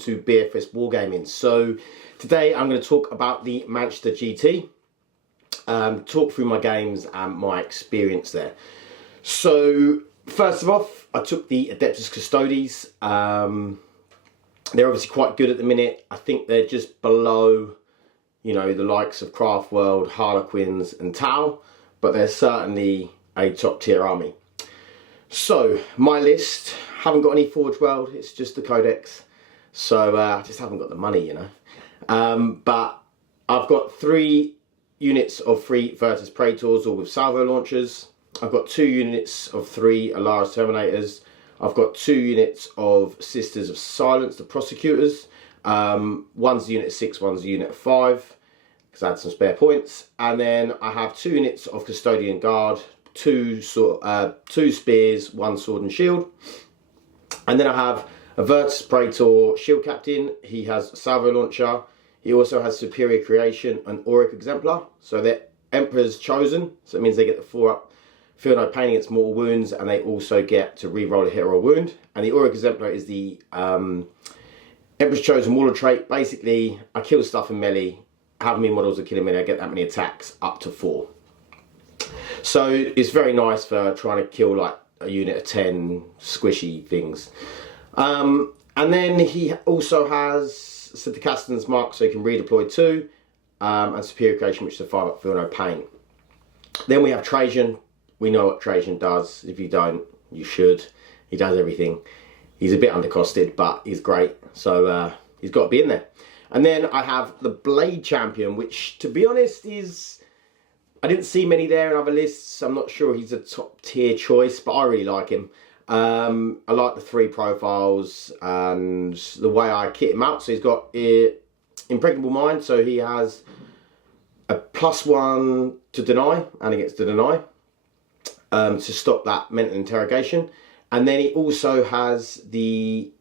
to BFS Wargaming. So today I'm going to talk about the Manchester GT, talk through my games and my experience there. So first of all, I took the Adeptus Custodes. They're obviously quite good at the minute. I think they're just below, you know, the likes of Craftworld, Harlequins and Tau, but they're certainly a top tier army. So my list, haven't got any Forge World, it's just the Codex. So I just haven't got the money, you know. But I've got 3 units of 3 Virtus Praetors, all with salvo launchers. I've got 2 units of 3 Alaris Terminators. I've got 2 units of Sisters of Silence, the Prosecutors. One's a unit of 6, one's a unit of 5, because I had some spare points. And then I have 2 units of Custodian Guard, 2 spears, 1 sword and shield. And then I have a Virtus Praetor Shield Captain. He has a salvo launcher. He also has Superior Creation and Auric Exemplar. So they're Emperor's Chosen. So it means they get the 4-up, feel no pain against mortal wounds, and they also get to re-roll a hit or a wound. And the Auric Exemplar is the Emperor's Chosen Warlord trait. Basically, I kill stuff in melee, how many models are killing melee, I get that many attacks, up to 4. So it's very nice for trying to kill like a unit of 10 squishy things. And then he also has the Castellan's mark, so he can redeploy 2, and Superior Creation, which is a 5-up, feel no pain. Then we have Trajan. We know what Trajan does. If you don't, you should. He does everything. He's a bit undercosted, but he's great. So he's got to be in there. And then I have the Blade Champion, which, to be honest, is... I didn't see many there in other lists. I'm not sure he's a top tier choice, but I really like him. I like the 3 profiles and the way I kit him out. So he's got Impregnable Mind, so he has a +1 to deny, and he gets to deny, to stop that mental interrogation. And then he also has he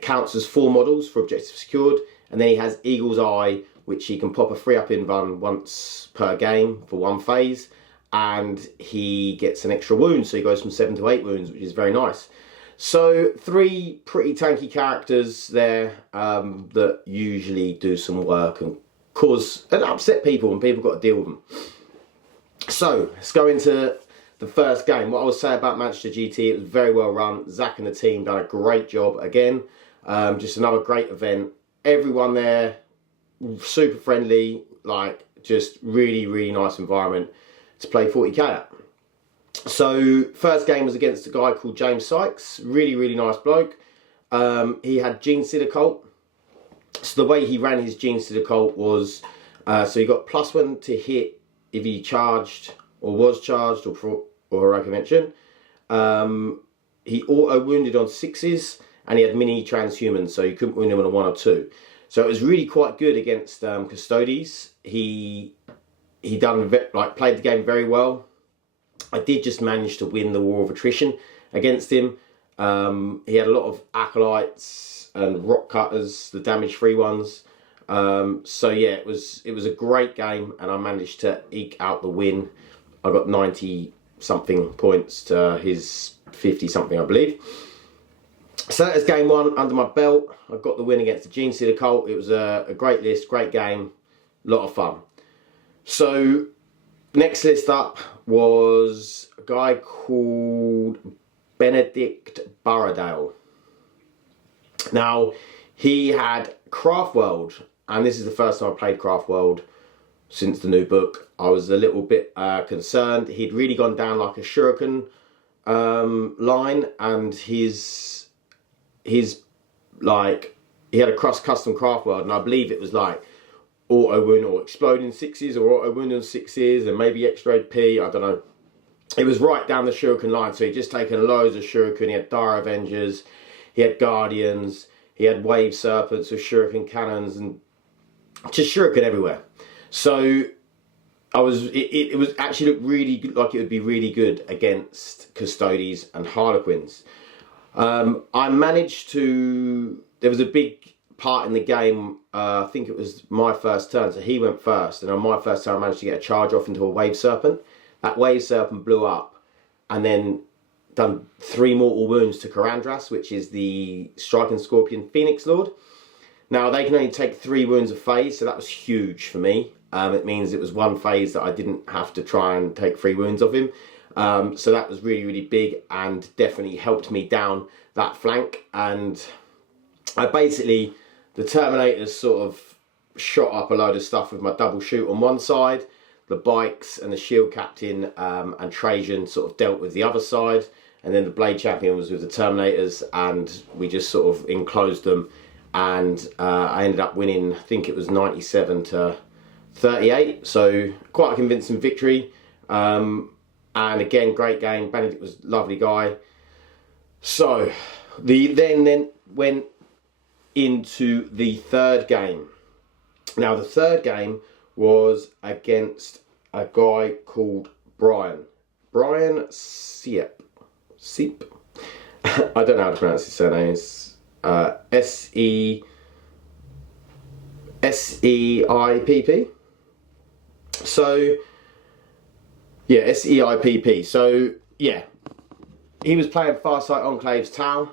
counts as 4 models for objective secured, and then he has Eagle's Eye, which he can pop a 3-up in run once per game for 1 phase, and he gets an extra wound, so he goes from 7 to 8 wounds, which is very nice. So 3 pretty tanky characters there that usually do some work and cause and upset people, and people got to deal with them. So let's go into the first game. What I would say about Manchester GT, it was very well run. Zach and the team done a great job again. Just another great event. Everyone there super friendly, like just really nice environment to play 40k at. So first game was against a guy called James Sykes, really nice bloke. He had Gene Sidder Cult. So the way he ran his Gene Sidder Cult was, so he got +1 to hit if he charged or was charged or heroic convention. He auto wounded on 6s, and he had mini transhumans, so you couldn't wound him on a 1 or 2. So it was really quite good against Custodes. He played the game very well. I did just manage to win the War of Attrition against him. He had a lot of acolytes and rock cutters, the damage-free ones. So yeah, it was a great game, and I managed to eke out the win. I got 90-something points to his 50-something, I believe. So that is game 1 under my belt. I got the win against the Gene Sidder Cult. It was a great list, great game, a lot of fun. So next list up was a guy called Benedict Burridale. Now, he had Craftworld, and this is the first time I played Craftworld since the new book. I was a little bit concerned. He'd really gone down like a shuriken line, and like, he had a custom Craftworld, and I believe it was like auto wound or exploding 6s or auto wound on 6s and maybe extra AP, I don't know. It was right down the shuriken line, so he'd just taken loads of shuriken. He had Dire Avengers, he had Guardians, he had Wave Serpents with shuriken cannons, and just shuriken everywhere. So it was actually looked really good, like it would be really good against Custodes and Harlequins. I managed to, there was a big part in the game, I think it was my first turn, so he went first, and on my first turn I managed to get a charge off into a Wave Serpent. That Wave Serpent blew up, and then done 3 mortal wounds to Karandras, which is the Striking Scorpion Phoenix Lord. Now, they can only take 3 wounds a phase, so that was huge for me. It means it was 1 phase that I didn't have to try and take 3 wounds of him. So that was really, really big and definitely helped me down that flank. And I basically, the Terminators sort of shot up a load of stuff with my double shoot on one side. The bikes and the shield captain and Trajan sort of dealt with the other side. And then the blade champion was with the Terminators, and we just sort of enclosed them. And I ended up winning, I think it was 97 to 38. So quite a convincing victory. And again, great game. Benedict was a lovely guy. So then went into the third game. Now, the third game was against a guy called Brian Seep. I don't know how to pronounce his surname. It's S-E-I-P-P. So, yeah, S-E-I-P-P. So, yeah, he was playing Farsight Enclave's Tau.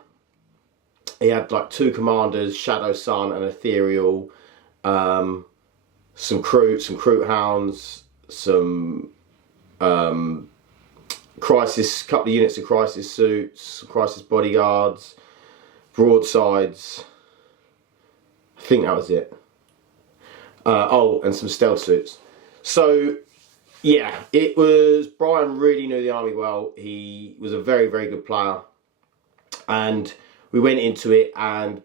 He had like 2 commanders, Shadow Sun and Ethereal, some Kroot Hounds, some Crisis, couple of units of Crisis suits, Crisis bodyguards, broadsides. I think that was it. Oh, and some stealth suits. So, yeah, it was, Brian really knew the army well. He was a very, very good player. And we went into it, and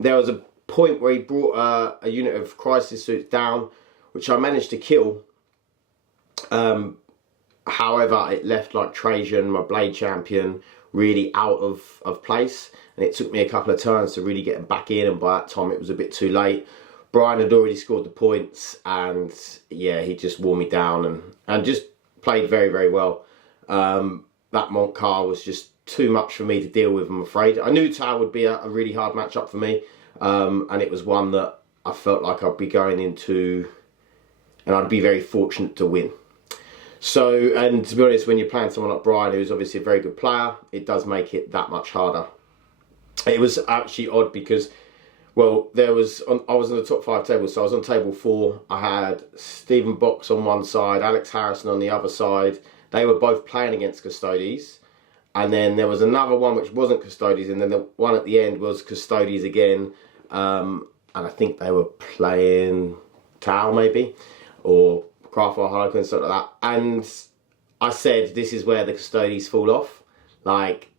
there was a point where he brought a unit of Crisis suits down, which I managed to kill. However, it left like Trajan, my blade champion, really out of place. And it took me a couple of turns to really get him back in, and by that time it was a bit too late. Brian had already scored the points, and yeah, he just wore me down and just played very, very well. That Monk car was just too much for me to deal with, I'm afraid. I knew Tau would be a really hard matchup for me, and it was one that I felt like I'd be going into, and I'd be very fortunate to win. So, and to be honest, when you're playing someone like Brian, who's obviously a very good player, it does make it that much harder. It was actually odd because, well, I was on the top 5 tables, so I was on table 4. I had Stephen Box on one side, Alex Harrison on the other side. They were both playing against Custodes. And then there was another one which wasn't Custodes, and then the one at the end was Custodes again. And I think they were playing Tau maybe, or Craftfire Harlequin, something like that. And I said, this is where the Custodes fall off. Like,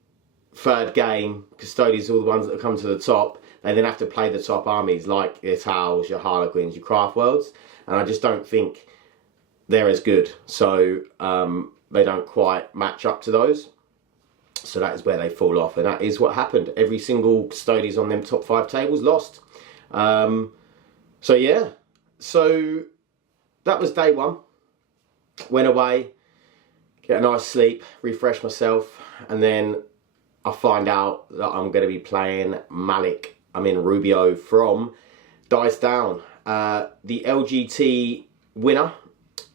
third game, Custodes are all the ones that come to the top. They then have to play the top armies, like your Taus, your Harlequins, your Craft Worlds. And I just don't think they're as good. So they don't quite match up to those. So that is where they fall off, and that is what happened. Every single Custodes on them top 5 tables lost. So yeah, so that was day 1. Went away, get a nice sleep, refresh myself, and then I find out that I'm going to be playing Malik. I'm in Rubio from Dice Down, the LGT winner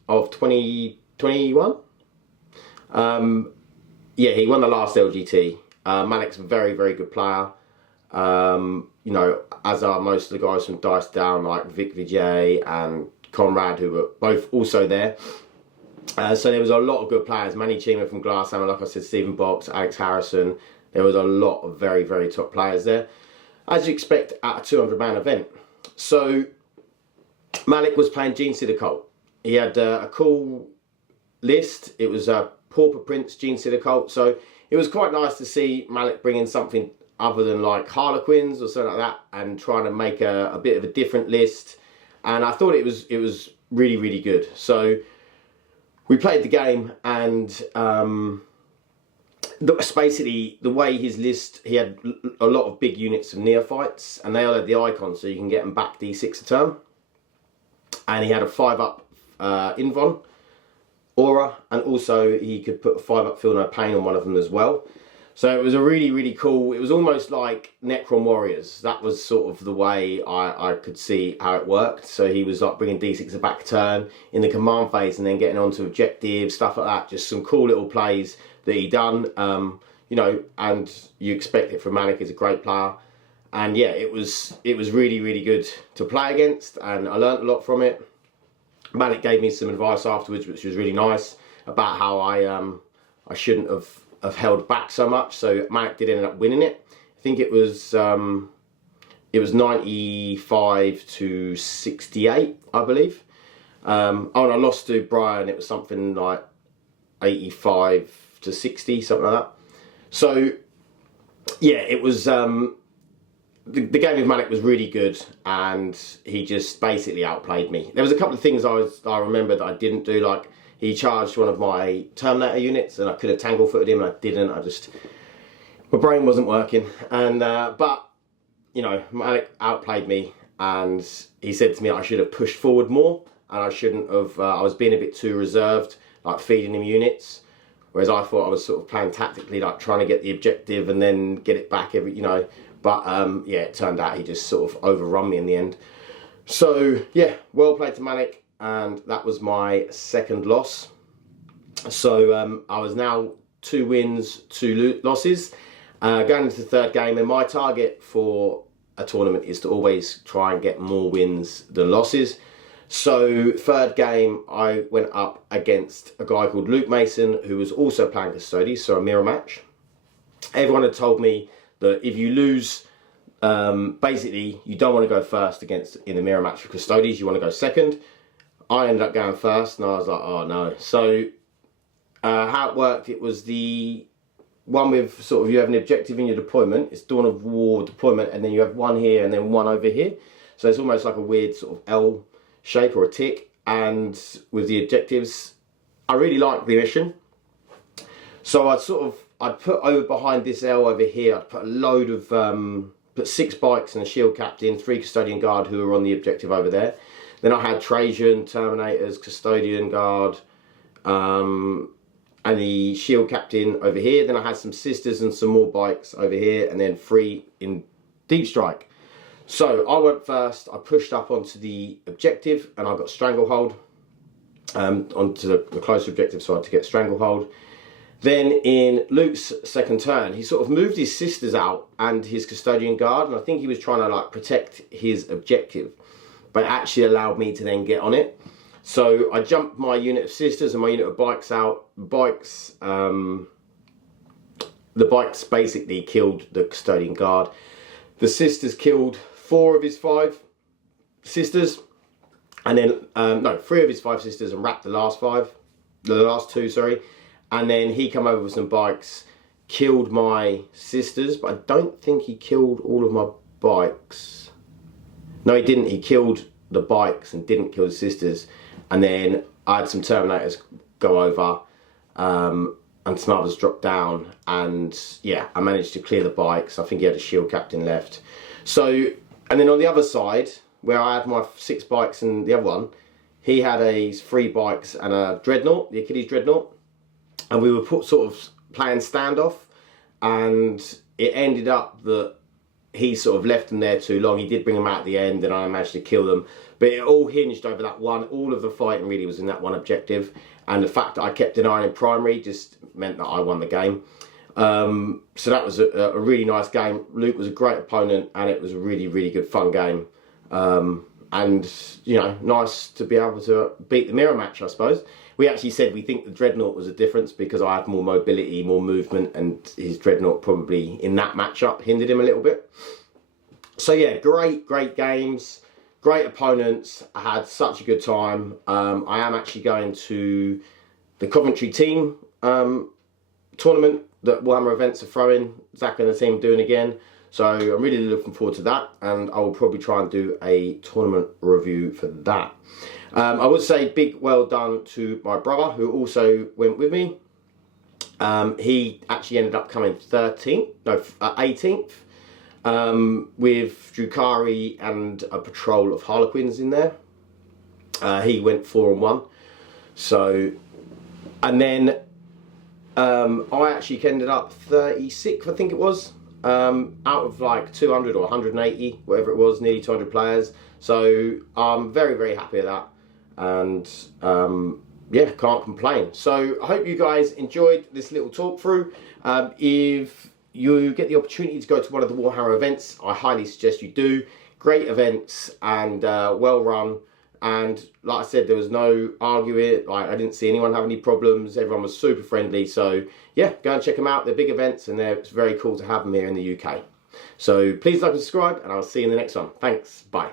of 2021. Yeah, he won the last LGT. Malik's a very, very good player. You know, as are most of the guys from Dice Down, like Vic Vijay and Conrad, who were both also there. So there was a lot of good players. Manny Chima from Glasshammer, like I said, Stephen Box, Alex Harrison. There was a lot of very, very top players there, as you expect at a 200-man event. So Malik was playing Gene Sidder Cult. He had a cool list. It was Pauper Prince, Gene Sidder Cult. So it was quite nice to see Malik bring in something other than like Harlequins or something like that, and trying to make a bit of a different list. And I thought it was really, really good. So we played the game, and basically the way his list, he had a lot of big units of neophytes, and they all had the icons, so you can get them back D6 a turn. And he had a 5-up Invon Aura, and also he could put a 5-up Feel No Pain on one of them as well. So it was a really, really cool, it was almost like Necron Warriors. That was sort of the way I could see how it worked. So he was like bringing D6 a back turn in the command phase, and then getting onto objectives, stuff like that. Just some cool little plays that he done. You know, and you expect it from Malik. He's a great player, and yeah, it was really good to play against, and I learned a lot from it. Malik gave me some advice afterwards, which was really nice, about how I shouldn't have held back so much. So Malik did end up winning it. I think it was 95 to 68, I believe. Oh, and I lost to Brian. It was something like 85 to 60, something like that. So yeah, it was the game with Malik was really good, and he just basically outplayed me. There was a couple of things I remember that I didn't do, like he charged one of my Terminator units, and I could have tangle-footed him, and I didn't. My brain wasn't working, and but you know, Malik outplayed me, and he said to me I should have pushed forward more, and I shouldn't have. I was being a bit too reserved, like feeding him units. Whereas I thought I was sort of playing tactically, like trying to get the objective and then get it back every, you know. But yeah, it turned out he just sort of overrun me in the end. So yeah, well played to Malik, and that was my second loss. So I was now 2 wins, 2 losses. Going into the third game, and my target for a tournament is to always try and get more wins than losses. So third game, I went up against a guy called Luke Mason, who was also playing Custodes, so a mirror match. Everyone had told me that if you lose, basically you don't want to go first in the mirror match for Custodes, you want to go second. I ended up going first, and I was like, oh no. So how it worked, it was the one with sort of, you have an objective in your deployment, it's Dawn of War deployment, and then you have one here and then one over here. So it's almost like a weird sort of L shape or a tick, and with the objectives, I really liked the mission. So I'd put over behind this L over here, I'd put a load of, put 6 bikes and a shield captain, 3 custodian guard who were on the objective over there. Then I had Trajan, Terminators, custodian guard, and the shield captain over here. Then I had some sisters and some more bikes over here, and then 3 in deep strike. So I went first, I pushed up onto the objective, and I got stranglehold onto the closer objective, so I had to get stranglehold. Then in Luke's second turn, he sort of moved his sisters out and his custodian guard, and I think he was trying to like protect his objective, but it actually allowed me to then get on it. So I jumped my unit of sisters and my unit of bikes out. The bikes basically killed the custodian guard. The sisters killed 4 of his 5 sisters, and then 3 of his 5 sisters, and wrapped the last 2, sorry. And then he came over with some bikes, killed my sisters, but I don't think he killed all of my bikes. No, he didn't. He killed the bikes and didn't kill the sisters. And then I had some Terminators go over, and some others dropped down. And yeah, I managed to clear the bikes. I think he had a shield captain left. So, and then on the other side, where I had my 6 bikes and the other one, he had 3 bikes and a dreadnought, the Achilles dreadnought. And we were sort of playing standoff, and it ended up that he sort of left them there too long. He did bring them out at the end, and I managed to kill them. But it all hinged over that one. All of the fighting really was in that one objective. And the fact that I kept an eye in primary just meant that I won the game. So that was a really nice game. Luke was a great opponent, and it was a really good fun game. And, you know, nice to be able to beat the mirror match, I suppose. We actually said we think the dreadnought was a difference because I had more mobility, more movement, and his dreadnought probably in that matchup hindered him a little bit. So yeah, great games, great opponents. I had such a good time. I am actually going to the Coventry team tournament that Warhammer Events are throwing. Zach and the team doing again. So I'm really looking forward to that, and I will probably try and do a tournament review for that. I would say big well done to my brother who also went with me. He actually ended up coming 18th with Drukari and a patrol of Harlequins in there. He went 4-1. So, and then I actually ended up 36th, I think it was. Out of like 200 or 180, whatever it was, nearly 200 players. So I'm very happy with that. And yeah, can't complain. So I hope you guys enjoyed this little talk through. If you get the opportunity to go to one of the Warhammer events, I highly suggest you do. Great events and well run. And like I said, there was no arguing. Like, I didn't see anyone have any problems. Everyone was super friendly. So yeah, go and check them out. They're big events and it's very cool to have them here in the UK. So please like and subscribe, and I'll see you in the next one. Thanks. Bye.